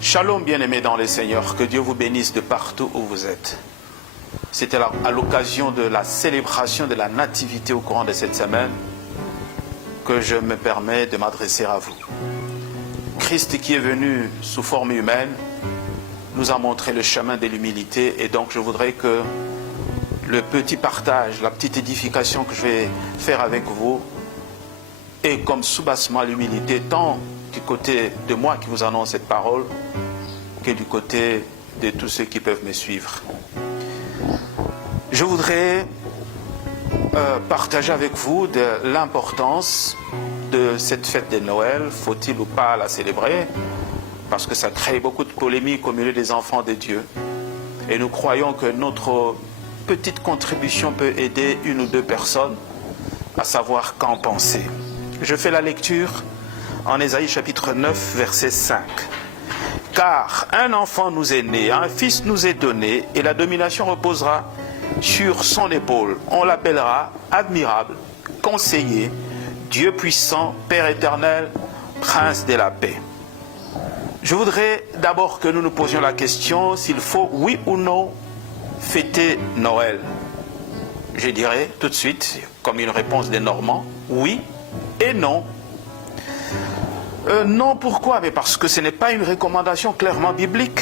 Shalom bien-aimés dans le Seigneur, que Dieu vous bénisse de partout où vous êtes. C'était à l'occasion de la célébration de la nativité au courant de cette semaine que je me permets de m'adresser à vous. Christ qui est venu sous forme humaine nous a montré le chemin de l'humilité et donc je voudrais que le petit partage, la petite édification que je vais faire avec vous ait comme soubassement l'humilité tant du côté de moi qui vous annonce cette parole que du côté de tous ceux qui peuvent me suivre. Je voudrais partager avec vous de l'importance de cette fête de Noël. Faut-il ou pas la célébrer? Parce que ça crée beaucoup de polémiques au milieu des enfants de Dieu. Et nous croyons que notre petite contribution peut aider une ou deux personnes à savoir qu'en penser. Je fais la lecture en Ésaïe chapitre 9, verset 5. « Car un enfant nous est né, un fils nous est donné, et la domination reposera sur son épaule. On l'appellera admirable, conseiller, Dieu puissant, Père éternel, Prince de la paix. » Je voudrais d'abord que nous nous posions la question s'il faut, oui ou non, fêter Noël. Je dirais tout de suite, comme une réponse des Normands, oui et non. Non, pourquoi? Mais parce que ce n'est pas une recommandation clairement biblique.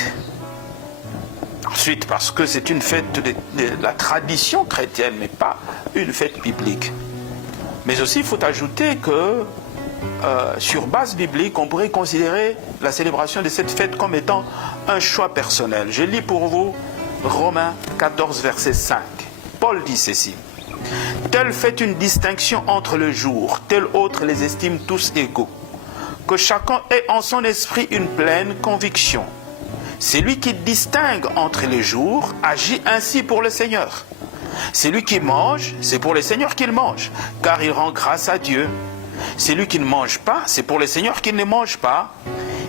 Ensuite, parce que c'est une fête de la tradition chrétienne, mais pas une fête biblique. Mais aussi, il faut ajouter que, sur base biblique, on pourrait considérer la célébration de cette fête comme étant un choix personnel. Je lis pour vous Romains 14, verset 5. Paul dit ceci. « Telle fait une distinction entre le jour, tel autre les estime tous égaux. Que chacun ait en son esprit une pleine conviction. Celui qui distingue entre les jours agit ainsi pour le Seigneur. Celui qui mange, c'est pour le Seigneur qu'il mange, car il rend grâce à Dieu. Celui qui ne mange pas, c'est pour le Seigneur qu'il ne mange pas,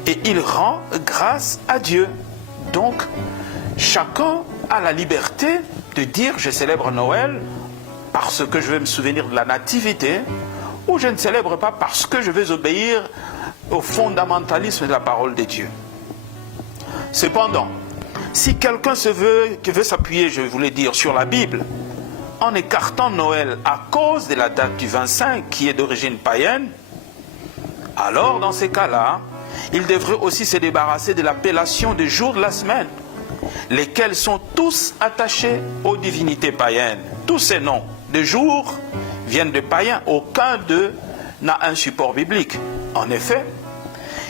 et il rend grâce à Dieu. » Donc, chacun a la liberté de dire « je célèbre Noël parce que je veux me souvenir de la nativité » ou « je ne célèbre pas parce que je veux obéir au fondamentalisme de la parole de Dieu ». Cependant, si quelqu'un veut s'appuyer, je voulais dire, sur la Bible, en écartant Noël à cause de la date du 25 qui est d'origine païenne, alors dans ces cas-là, il devrait aussi se débarrasser de l'appellation des jours de la semaine, lesquels sont tous attachés aux divinités païennes. Tous ces noms de jours viennent de païens, aucun d'eux n'a un support biblique. En effet,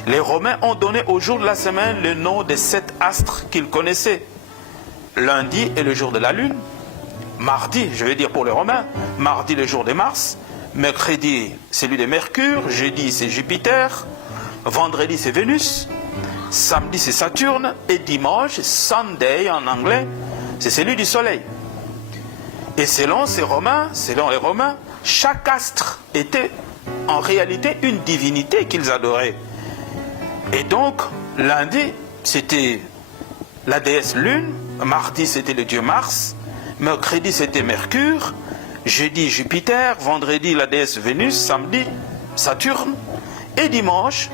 les Romains ont donné au jour de la semaine le nom des 7 astres qu'ils connaissaient. Lundi est le jour de la lune, mardi, je vais dire pour les Romains, mardi le jour de Mars, mercredi celui de Mercure, jeudi c'est Jupiter, vendredi c'est Vénus, samedi c'est Saturne et dimanche, Sunday en anglais, c'est celui du soleil. Et selon les Romains, chaque astre était en réalité une divinité qu'ils adoraient. Et donc, lundi, c'était la déesse Lune, mardi, c'était le dieu Mars, mercredi, c'était Mercure, jeudi, Jupiter, vendredi, la déesse Vénus, samedi, Saturne, et dimanche,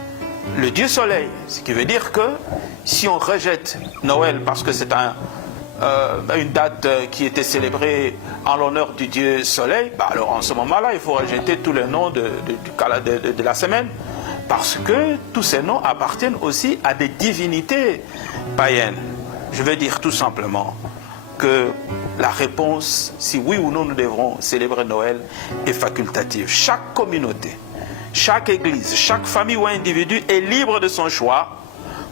le dieu Soleil. Ce qui veut dire que si on rejette Noël parce que c'est une date qui était célébrée en l'honneur du dieu Soleil, alors en ce moment-là, il faut rejeter tous les noms de la semaine, parce que tous ces noms appartiennent aussi à des divinités païennes. Je veux dire tout simplement que la réponse, si oui ou non nous devrons célébrer Noël, est facultative. Chaque communauté, chaque église, chaque famille ou individu est libre de son choix,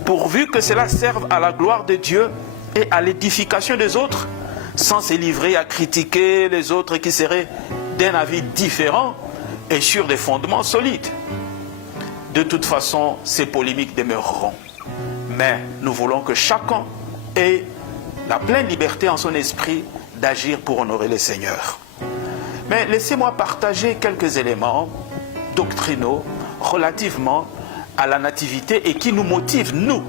pourvu que cela serve à la gloire de Dieu et à l'édification des autres, sans se livrer à critiquer les autres qui seraient d'un avis différent et sur des fondements solides. De toute façon, ces polémiques demeureront. Mais nous voulons que chacun ait la pleine liberté en son esprit d'agir pour honorer le Seigneur. Mais laissez-moi partager quelques éléments doctrinaux relativement à la nativité et qui nous motivent, nous,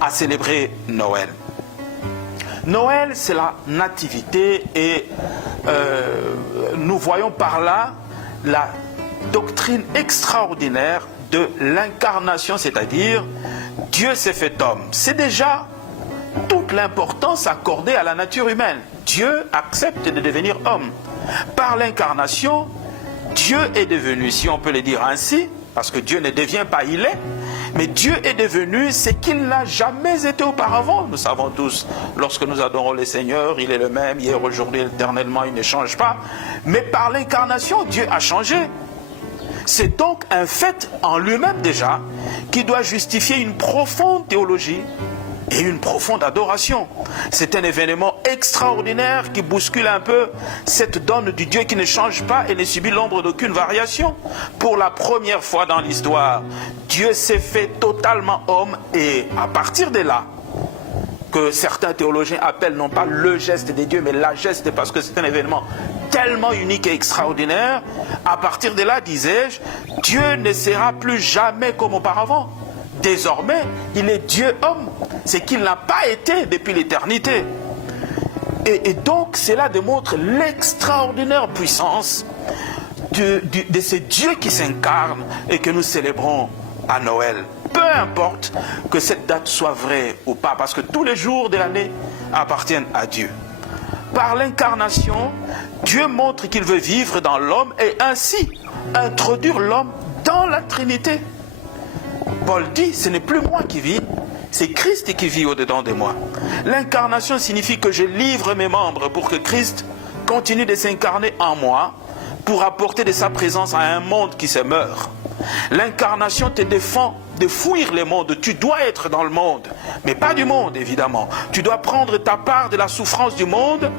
à célébrer Noël. Noël, c'est la nativité et nous voyons par là la doctrine extraordinaire de l'incarnation, c'est-à-dire Dieu Dieu s'est fait homme. C'est déjà toute l'importance accordée à la nature humaine. Dieu accepte de devenir homme. Par l'incarnation, Dieu est devenu, si on peut le dire ainsi, parce que Dieu ne devient pas, il est, mais Dieu est devenu ce qu'il n'a jamais été auparavant. Nous savons tous, lorsque nous adorons le Seigneur, il est le même, hier, aujourd'hui, éternellement, il ne change pas. Mais par l'incarnation, Dieu a changé. C'est donc un fait en lui-même déjà, qui doit justifier une profonde théologie et une profonde adoration. C'est un événement extraordinaire qui bouscule un peu cette donne du Dieu qui ne change pas et ne subit l'ombre d'aucune variation. Pour la première fois dans l'histoire, Dieu s'est fait totalement homme, et à partir de là, que certains théologiens appellent non pas le geste de Dieu, mais la geste, parce que c'est un événement tellement unique et extraordinaire, à partir de là, disais-je, Dieu ne sera plus jamais comme auparavant. Désormais, il est Dieu homme, ce qu'il n'a pas été depuis l'éternité. Et donc, cela démontre l'extraordinaire puissance de ce Dieu qui s'incarne et que nous célébrons à Noël. Peu importe que cette date soit vraie ou pas, parce que tous les jours de l'année appartiennent à Dieu. Par l'incarnation, Dieu montre qu'il veut vivre dans l'homme et ainsi introduire l'homme dans la Trinité. Paul dit, ce n'est plus moi qui vis, c'est Christ qui vit au-dedans de moi. L'incarnation signifie que je livre mes membres pour que Christ continue de s'incarner en moi, pour apporter de sa présence à un monde qui se meurt. L'incarnation te défend de fuir le monde. Tu dois être dans le monde, mais pas du monde évidemment. Tu dois prendre ta part de la souffrance du monde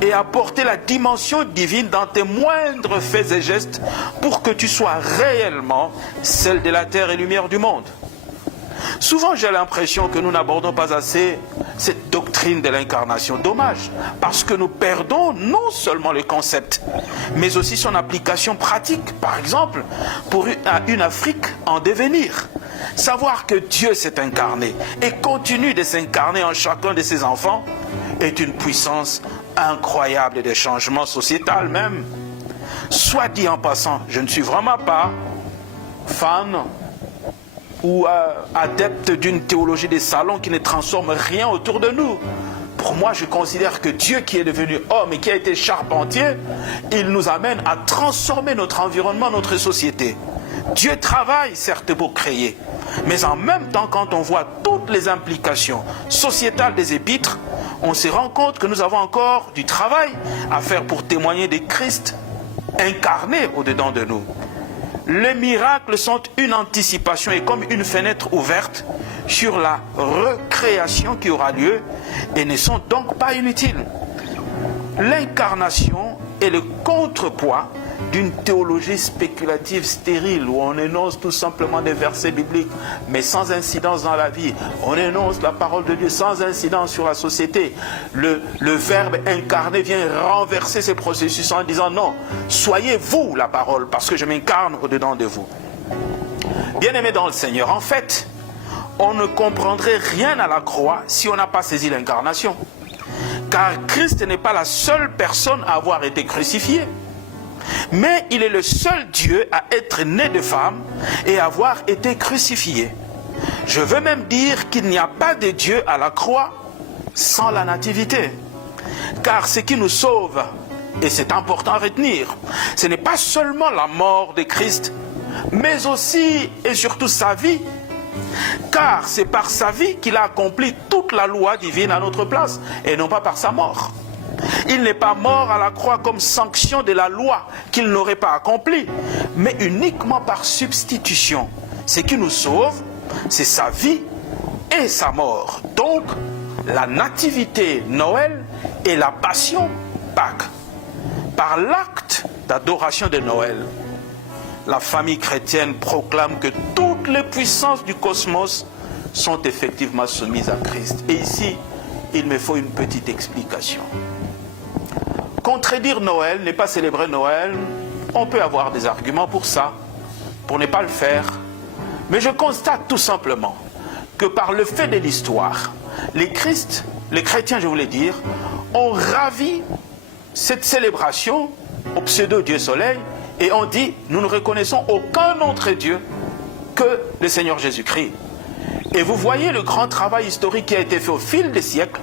et apporter la dimension divine dans tes moindres faits et gestes pour que tu sois réellement celle de la terre et lumière du monde. Souvent j'ai l'impression que nous n'abordons pas assez cette doctrine de l'incarnation. Dommage, parce que nous perdons non seulement le concept, mais aussi son application pratique. Par exemple, pour une Afrique en devenir. Savoir que Dieu s'est incarné et continue de s'incarner en chacun de ses enfants est une puissance incroyable de changement sociétal même. Soit dit en passant, je ne suis vraiment pas fan ou adepte d'une théologie des salons qui ne transforme rien autour de nous. Pour moi, je considère que Dieu qui est devenu homme et qui a été charpentier, il nous amène à transformer notre environnement, notre société. Dieu travaille certes pour créer, mais en même temps, quand on voit toutes les implications sociétales des épîtres, on se rend compte que nous avons encore du travail à faire pour témoigner de Christ incarné au-dedans de nous. Les miracles sont une anticipation et comme une fenêtre ouverte sur la recréation qui aura lieu et ne sont donc pas inutiles. L'incarnation est le contrepoids d'une théologie spéculative stérile où on énonce tout simplement des versets bibliques mais sans incidence dans la vie. On énonce la parole de Dieu sans incidence sur la société. Le verbe incarné vient renverser ces processus en disant non, soyez vous la parole parce que je m'incarne au-dedans de vous. Bien-aimés dans le Seigneur, en fait, on ne comprendrait rien à la croix si on n'a pas saisi l'incarnation. Car Christ n'est pas la seule personne à avoir été crucifiée. Mais il est le seul Dieu à être né de femme et avoir été crucifié. Je veux même dire qu'il n'y a pas de Dieu à la croix sans la nativité. Car ce qui nous sauve, et c'est important à retenir, ce n'est pas seulement la mort de Christ, mais aussi et surtout sa vie. Car c'est par sa vie qu'il a accompli toute la loi divine à notre place, et non pas par sa mort. Il n'est pas mort à la croix comme sanction de la loi qu'il n'aurait pas accomplie, mais uniquement par substitution. Ce qui nous sauve, c'est sa vie et sa mort. Donc, la nativité, Noël, et la passion, Pâques. Par l'acte d'adoration de Noël, la famille chrétienne proclame que toutes les puissances du cosmos sont effectivement soumises à Christ. Et ici, il me faut une petite explication. Contredire Noël, ne pas célébrer Noël, on peut avoir des arguments pour ça, pour ne pas le faire. Mais je constate tout simplement que par le fait de l'histoire, les chrétiens, je voulais dire, ont ravi cette célébration au pseudo-Dieu Soleil et ont dit, nous ne reconnaissons aucun autre Dieu que le Seigneur Jésus-Christ. Et vous voyez le grand travail historique qui a été fait au fil des siècles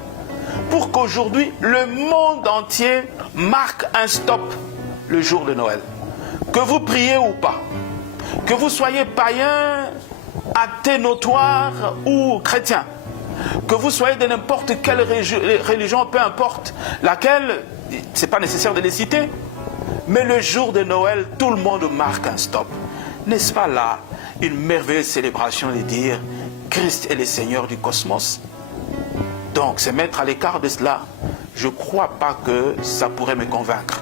pour qu'aujourd'hui, le monde entier marque un stop le jour de Noël. Que vous priez ou pas, que vous soyez païen, athée notoire ou chrétien, que vous soyez de n'importe quelle religion, peu importe laquelle, c'est pas nécessaire de les citer, mais le jour de Noël, tout le monde marque un stop. N'est-ce pas là une merveilleuse célébration de dire Christ est le Seigneur du cosmos? Donc, se mettre à l'écart de cela, je ne crois pas que ça pourrait me convaincre.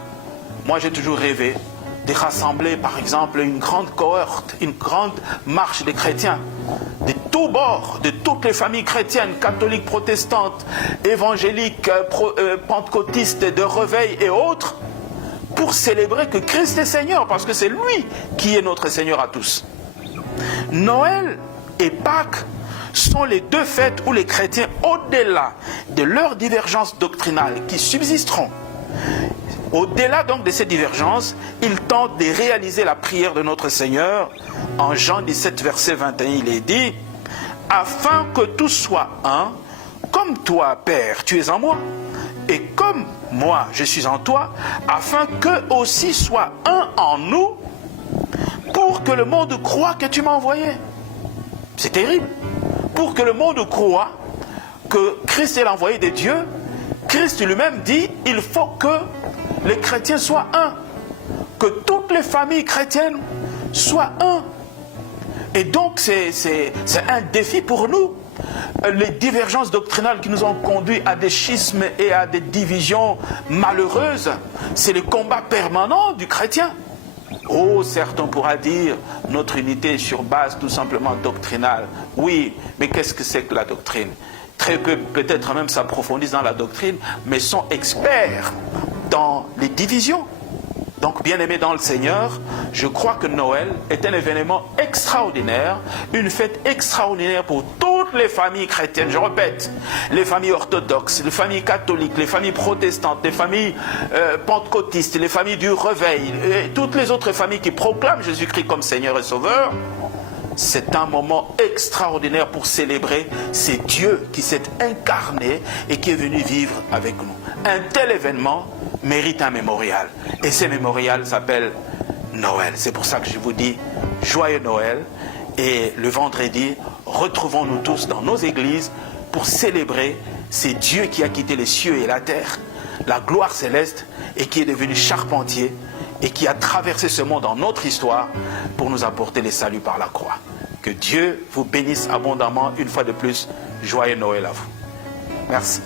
Moi, j'ai toujours rêvé de rassembler, par exemple, une grande cohorte, une grande marche de chrétiens, de tous bords, de toutes les familles chrétiennes, catholiques, protestantes, évangéliques, pentecôtistes, de réveil et autres, pour célébrer que Christ est Seigneur, parce que c'est lui qui est notre Seigneur à tous. Noël et Pâques sont les deux fêtes où les chrétiens, au-delà de leurs divergences doctrinales qui subsisteront, au-delà donc de ces divergences, ils tentent de réaliser la prière de notre Seigneur. En Jean 17, verset 21, il est dit « Afin que tous soient un, comme toi, Père, tu es en moi, et comme moi, je suis en toi, afin qu'eux aussi soient un en nous, pour que le monde croie que tu m'as envoyé. » C'est terrible. Pour que le monde croie que Christ est l'envoyé de Dieu, Christ lui-même dit « Il faut que les chrétiens soient un, que toutes les familles chrétiennes soient un. » Et donc c'est un défi pour nous. Les divergences doctrinales qui nous ont conduits à des schismes et à des divisions malheureuses, c'est le combat permanent du chrétien. Oh, certes, on pourra dire notre unité est sur base tout simplement doctrinale. Oui, mais qu'est-ce que c'est que la doctrine? Très peu, peut-être même s'approfondissent dans la doctrine, mais sont experts dans les divisions. Donc, bien-aimés dans le Seigneur, je crois que Noël est un événement extraordinaire, une fête extraordinaire pour toutes les familles chrétiennes. Je répète, les familles orthodoxes, les familles catholiques, les familles protestantes, les familles pentecôtistes, les familles du réveil, et toutes les autres familles qui proclament Jésus-Christ comme Seigneur et Sauveur. C'est un moment extraordinaire pour célébrer ce Dieu qui s'est incarné et qui est venu vivre avec nous. Un tel événement mérite un mémorial. Et ce mémorial s'appelle Noël. C'est pour ça que je vous dis joyeux Noël. Et le vendredi, retrouvons-nous tous dans nos églises pour célébrer ce Dieu qui a quitté les cieux et la terre, la gloire céleste, et qui est devenu charpentier et qui a traversé ce monde en notre histoire pour nous apporter les saluts par la croix. Que Dieu vous bénisse abondamment une fois de plus. Joyeux Noël à vous. Merci.